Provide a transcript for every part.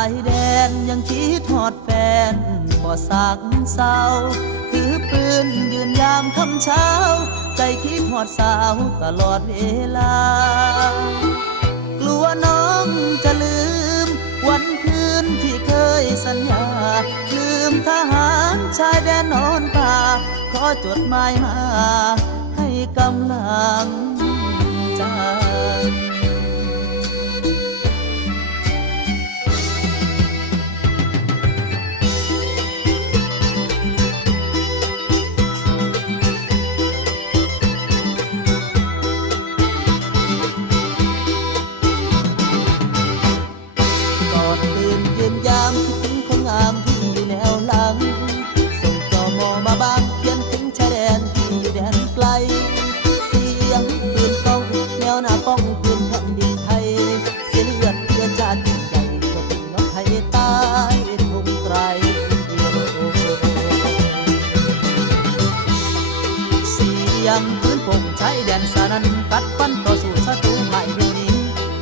ายแดนยังคิดทอดแฟนบ่สักเศร้าถือปืนยืนยามค่ำเช้าใจคิดทอดสาวตลอดเวลากลัวน้องจะลืมวันคืนที่เคยสัญญาลืมทหารชายแดนนอนตาขอจดหมายมาให้กำลังใจยามคิดถึงคนงามที่อยู่แนวหลังส่งจอมอมาบางเขียนถึงชายแดนที่อยู่แดนไกลเสียงปืนก้องแนวหน้าป้องปืนแผ่นดินไทยเสียเลือดเพื่อชาติใหญ่เพื่อพี่น้องไทยตายทุ่งไตรเสียงปืนป่งชายแดนสานันกัดฟันต่อสู้ศัตรูไทยเป็นนี้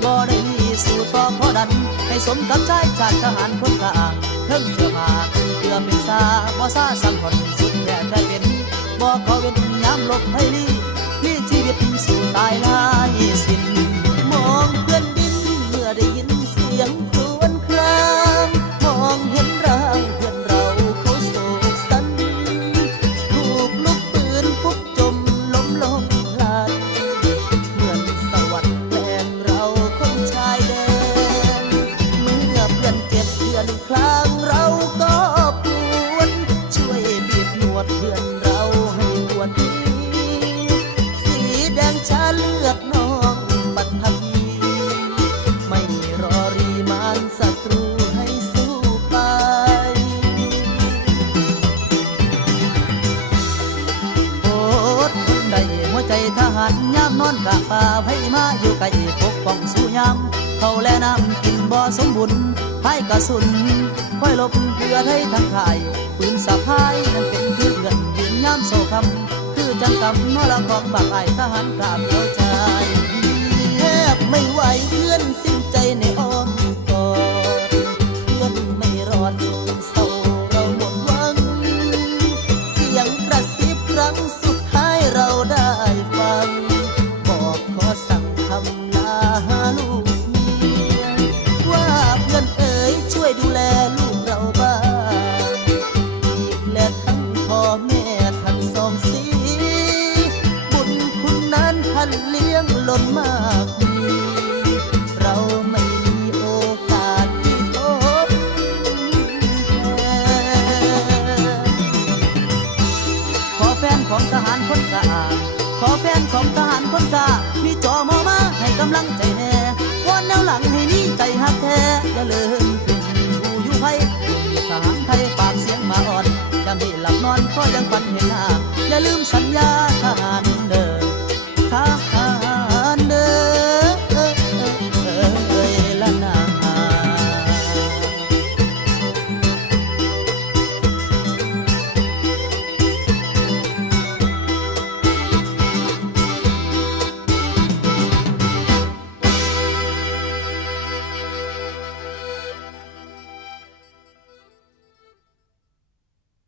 บ่ได้สู่ต่อขอดันให้สมกับชายชาติทหารคนกลางเพิ่งเสื้อผ้าเพื่อเป็นซาบ่ซาสังหรณ์สุดแท้แต่เป็นบ่เขาเว้นยามลบให้ลีพี่ชีวิตสู่ตายลายสิ้นมองเพื่อนดินเมื่อได้ยินเสียงครวญครางมองเห็นร่างเพื่อนเราเขาโศกสันถูกลูกปืนฟุกจมล้มลงพลัดเหมือนสวรรค์แกล้งเราคนชายแดนเมื่อเพื่อนเจ็บเพื่อนคลางเราก็ปวดช่วยบีบหนวดเพื่อนเราให้ปวดทีสีแดงชาเลือดน้องปัทภีไม่รอรีมานศัตรูให้สู้ไปโอดทนได้หัวใจทหารยามนอนกะป่าไผมาอยู่ไกลปกป้องสู้ยามเขาและน้ำกินบ่สมบุญให้กระสุนค่อยลบเพื่อให้ทั้งข่ายปืนสะพายนั้นเป็นคือเลือดยืนยามโศคำคือจังกำนอละของบากไอทหารกราบเดียวใจแทบไม่ไหวเพื่อนสิ้นใจในอ้อมกอดเพื่อนไม่รอดสุดเศร้าเราหมดหวังเสียงกระซิบครั้งสุดท้ายเราได้ฟังบอกขอสั่งคำลาหาลูกเมียว่าเพื่อนเอ๋ยช่วยดูแลลูกเราบ้างอีกและทั้งพ่อแม่ทั้งสองสีบุญคุณนั้นท่านเลี้ยงล้นมากมีเราไม่มีโอกาสที่ทดแทนขอแฟนของทหารคนกลางขอแฟนของทหารคนกลางมีจอมอมาให้กำลังใจแน่วอนแนวหลังให้มีใจหักแท้อย่าลืมถึงผู้อยู่ไทยทหารไทยฝากเสียงมาอ่อนยามที่หลับนอนก็ยังฝันเห็นหน้าอย่าลืมสัญญาทหาร